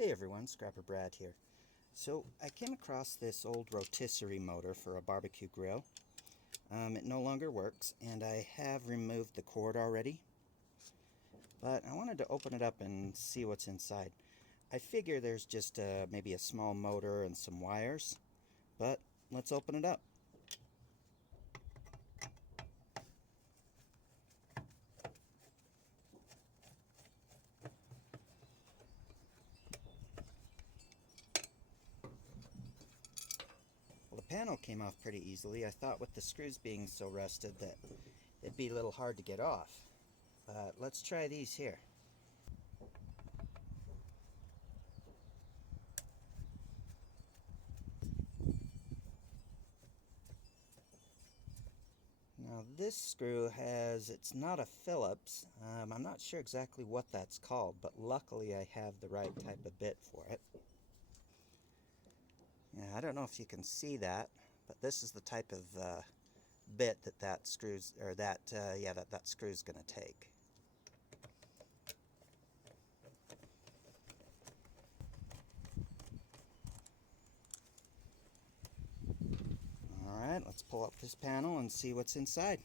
Hey everyone, Scrapper Brad here. So I came across this old rotisserie motor for a barbecue grill. It no longer works, and I have removed the cord already. But I wanted to open it up and see what's inside. I figure there's just maybe a small motor and some wires, but let's open it up. Well, the panel came off pretty easily. I thought with the screws being so rusted that it'd be a little hard to get off. But let's try these here. Now this screw it's not a Phillips. I'm not sure exactly what that's called, but luckily I have the right type of bit for it. Yeah, I don't know if you can see that, but this is the type of bit that screw's going to take. Alright, let's pull up this panel and see what's inside.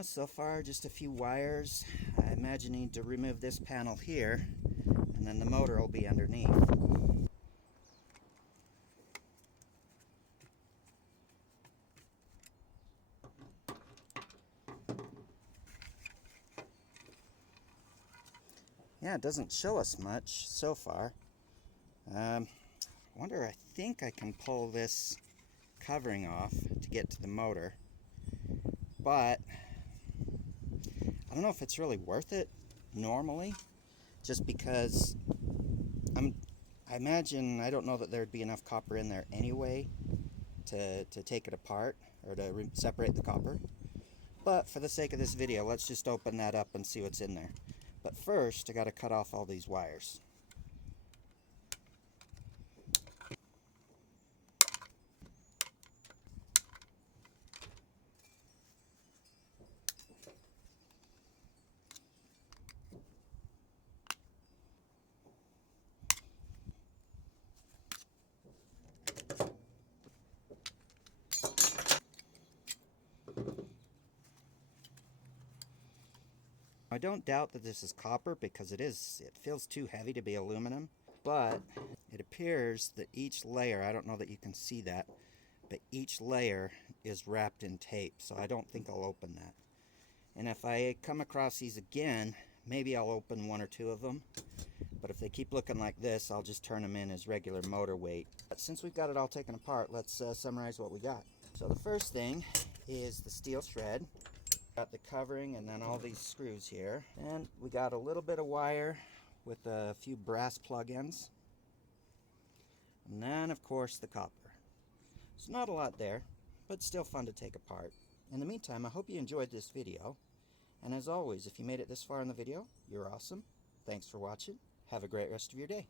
So far just a few wires. I imagine you need to remove this panel here, and then the motor will be underneath. Yeah, it doesn't show us much so far. I think I can pull this covering off to get to the motor, but I don't know if it's really worth it normally, just because I imagine, I don't know that there'd be enough copper in there anyway to take it apart or to separate the copper. But for the sake of this video, let's just open that up and see what's in there. But first, I got to cut off all these wires. I don't doubt that this is copper because it feels too heavy to be aluminum, but it appears that each layer, I don't know that you can see that, but each layer is wrapped in tape, so I don't think I'll open that. And if I come across these again, maybe I'll open one or two of them, but if they keep looking like this, I'll just turn them in as regular motor weight. But since we've got it all taken apart, let's summarize what we got. So the first thing is the steel shred. Got the covering and then all these screws here, and we got a little bit of wire with a few brass plug-ins, and then of course the copper. It's not a lot there, but still fun to take apart. In the meantime, I hope you enjoyed this video, and as always, if you made it this far in the video, you're awesome. Thanks for watching. Have a great rest of your day.